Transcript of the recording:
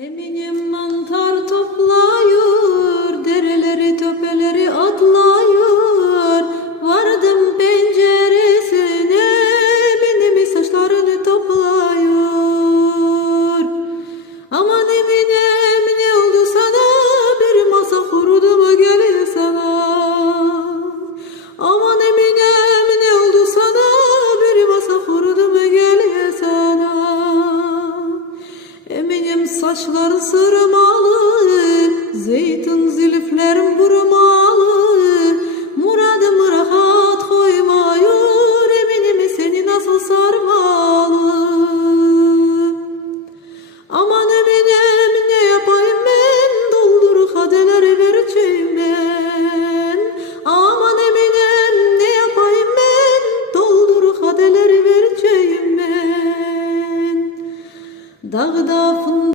Eminim mantar toplayır, dereleri töpeleri atlayır. Vardım penceresine, Eminem'in saçlarını toplayır. Aman Eminem, ne oldu sana? Bir masa kurudu mu geliyor sana? Aman Eminem, ne oldu sana? Bir masa kurudu mu geliyor sana? Eminim saçları sırmalı, zeytin ziliflerim vurmalı.